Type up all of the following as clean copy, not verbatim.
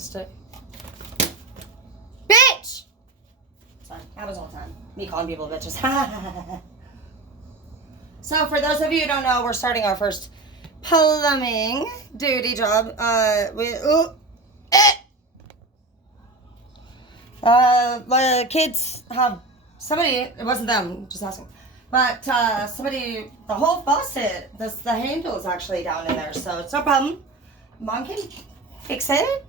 stick. Bitch! Sorry, happens all the time. Me calling people bitches. So for those of you who don't know, we're starting our first plumbing duty job. The kids have somebody. It wasn't them. Just asking. But somebody, the whole faucet, the handle is actually down in there, so it's no problem. Mom can fix it.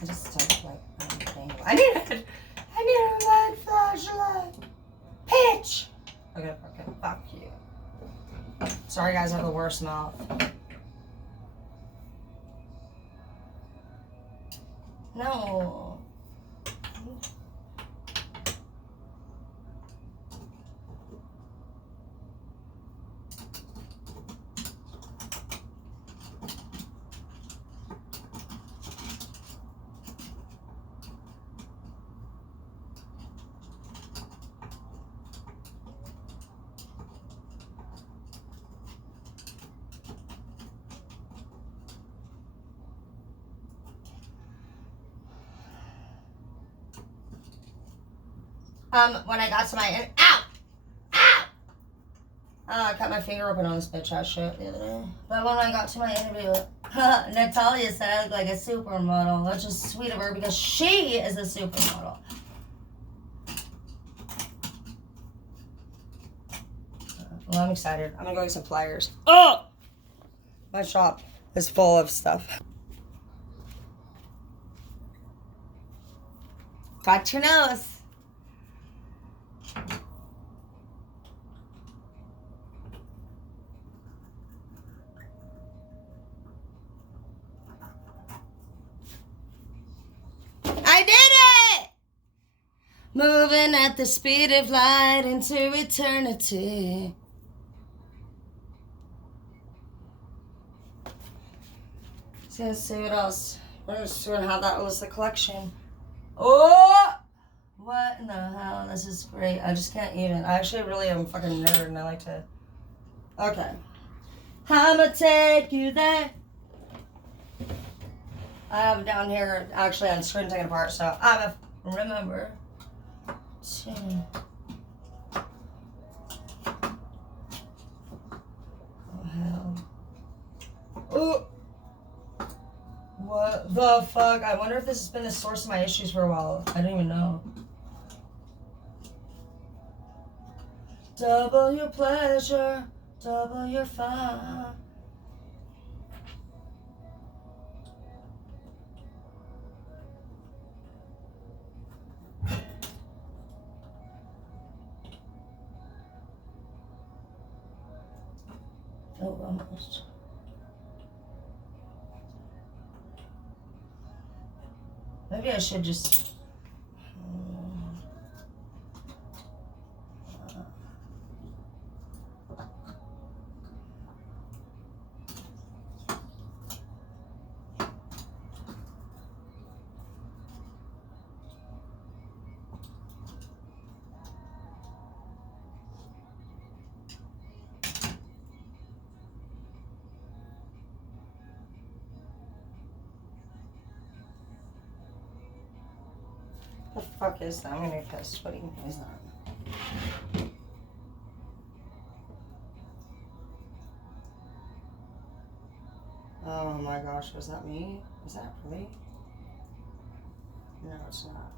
I just don't like anything. I need a red flashlight. Pitch. Okay, fuck you. Sorry guys, I have the worst mouth. No. When I got to my ow! I cut my finger open on this bitch ass shit the other day. But when I got to my interview, Natalia said I look like a supermodel, which is sweet of her because she is a supermodel. Well, I'm excited. I'm gonna go get some flyers. Oh! My shop is full of stuff. Got your nose. I did it! Moving at the speed of light into eternity. Let's see what else. We're just gonna have that was the collection. Oh! What in the hell? This is great. I just can't even. I actually really am a fucking nerd and I like to. Okay. I'ma take you there. I have down here actually on screen taken apart, so I remember to. Oh hell. Oh. What the fuck? I wonder if this has been the source of my issues for a while. I don't even know. Double your pleasure, double your fun. Oh, almost. Maybe I should just. What the fuck is that? I'm gonna get pissed. What even is that? Oh my gosh, was that me? Is that really? No, it's not.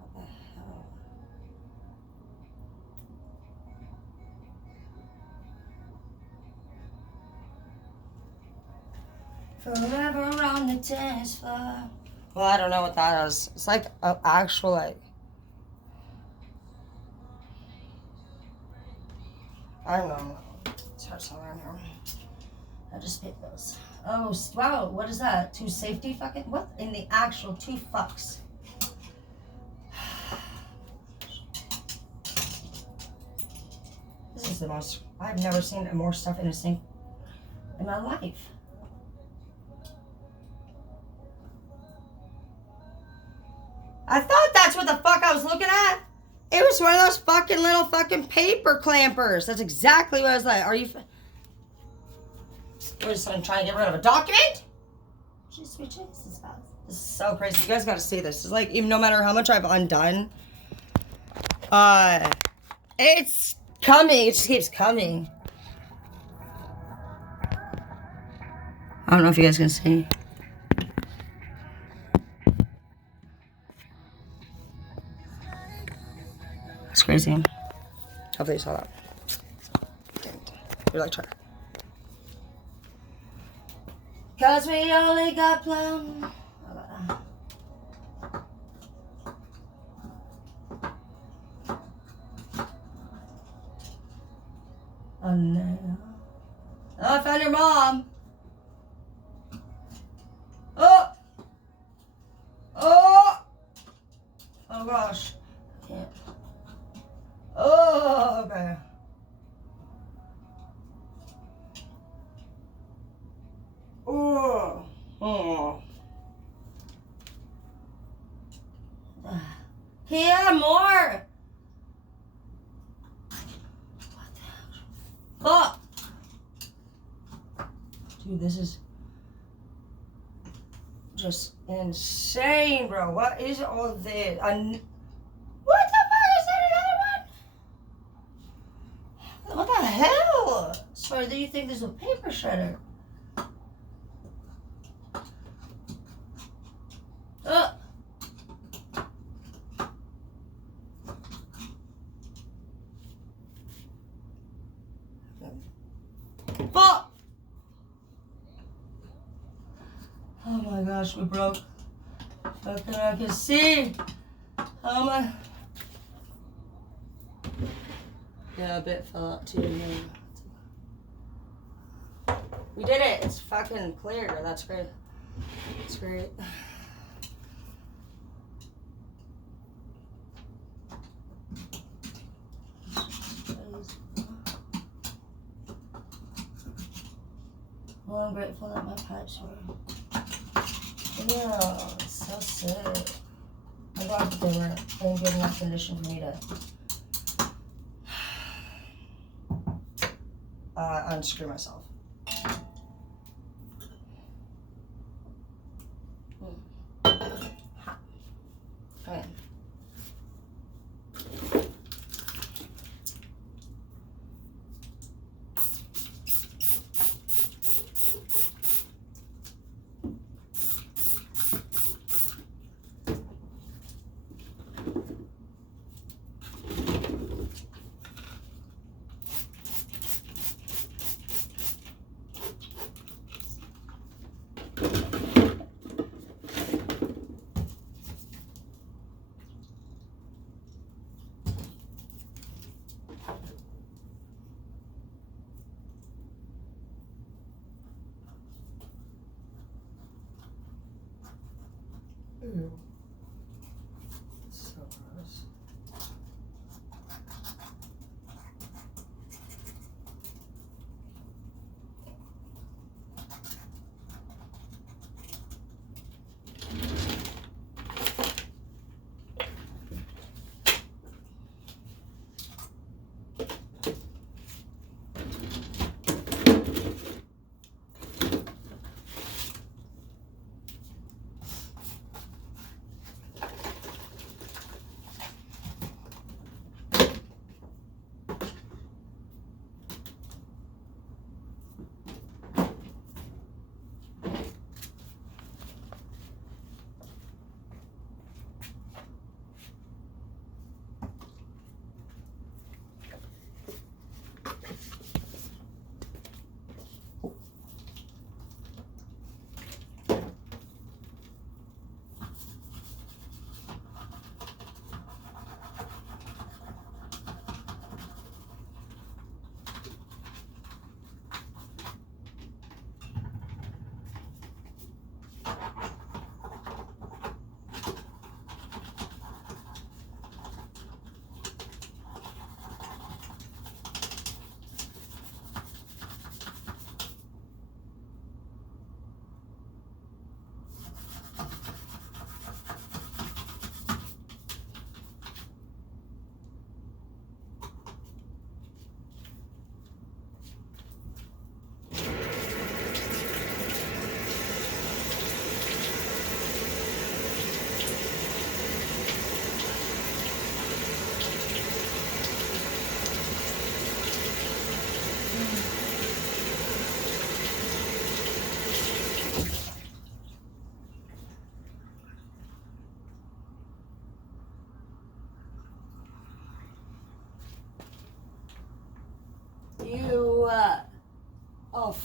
What the hell? Forever on the dance floor. Well, I don't know what that is. It's like an actual, like, I don't know. It's hard somewhere in here. I just picked those. Oh, wow. What is that? Two safety fucking... What in the actual two fucks? This is the most... I've never seen more stuff in a sink in my life. I thought that's what the fuck I was looking at. It was one of those fucking little fucking paper clampers. That's exactly what I was like. Are you... We're just trying to get rid of a document? Jeez, sweet Jesus. This is so crazy. You guys gotta see this. It's like, even no matter how much I've undone, it's coming. It just keeps coming. I don't know if you guys can see. That's crazy. Hopefully you saw that. You're like, try. Cause we only got plum. Oh no. Oh, I found your mom. Oh! Oh! Oh gosh. I can't. Oh, okay. Oh. Oh. Here, more. What the hell? Oh. Dude, this is just insane, bro. What is all this? What the fuck is that? Another one? What the hell? Sorry, do you think this is a paper shredder? Fuck! Oh my gosh, we broke. Okay, I can see. How am I? Yeah, a bit fell out too. We did it. It's fucking clear. That's great. It's great. Well, I'm grateful that my pipes were. Yeah, it's so sick. I'm glad that they were in good enough condition for me to unscrew myself. Okay.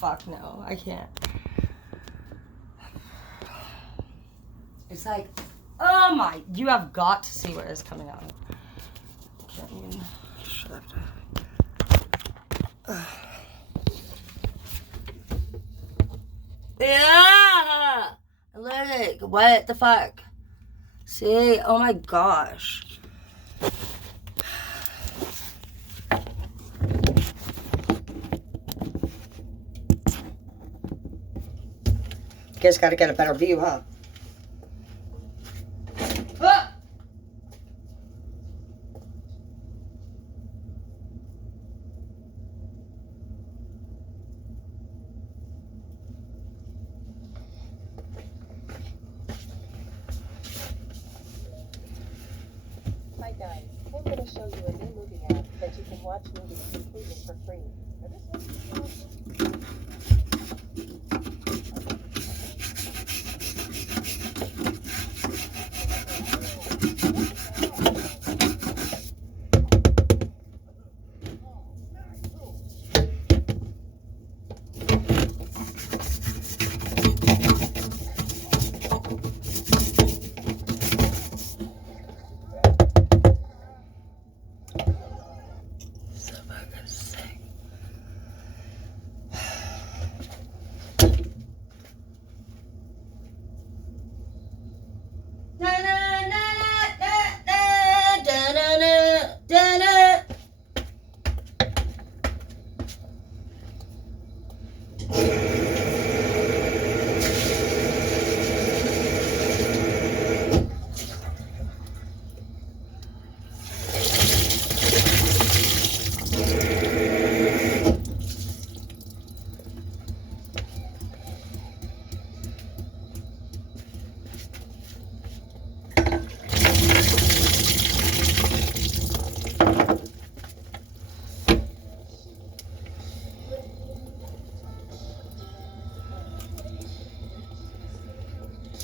fuck no. I can't. It's like, oh my, you have got to see what is coming out. I can't even. Shut up. Yeah! Allergic. What the fuck? See? Oh my gosh. Guess gotta get a better view, huh? Ah! Hi guys, I'm going to show you a new movie app that you can watch movies completely for free. Now this one, So fucking sick.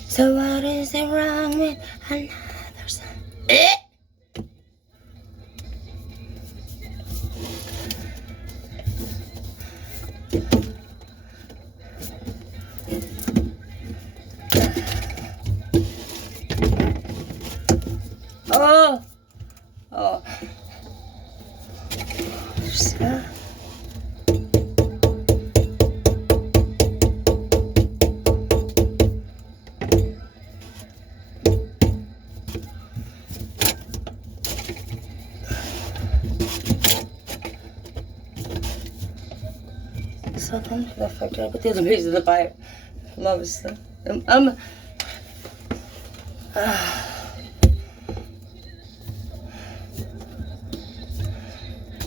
So what is it wrong with another song? Oh, oh. So. Something to the fuck did I put the other pieces of the pipe? Love this stuff.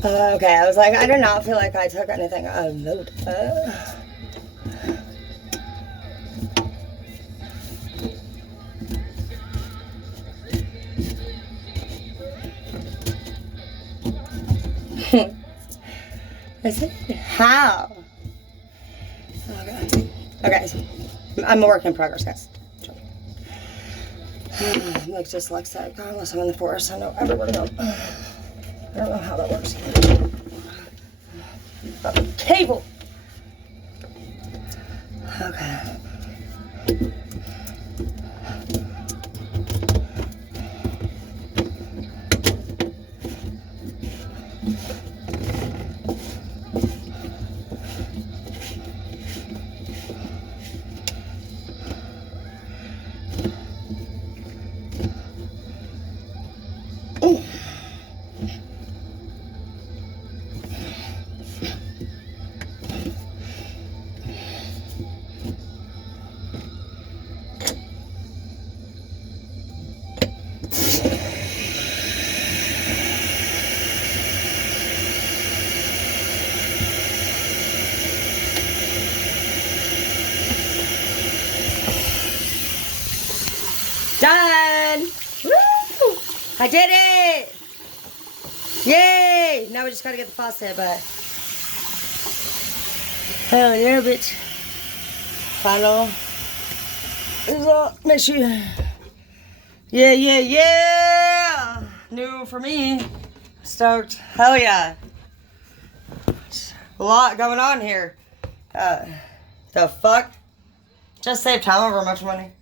Okay, I was like, I do not feel like I took anything of note. Is it? How? Okay. Okay, so I'm a work in progress, guys. I'm like dyslexic, unless I'm in the forest. I know everywhere to go. I don't know how that works. Cable! Okay. Done! Woo! I did it! Yay! Now we just gotta get the faucet, but... Hell yeah, bitch. Final result. Make sure you... Yeah, yeah, yeah! New for me. Stoked. Hell yeah. A lot going on here. The fuck? Just save time over much money.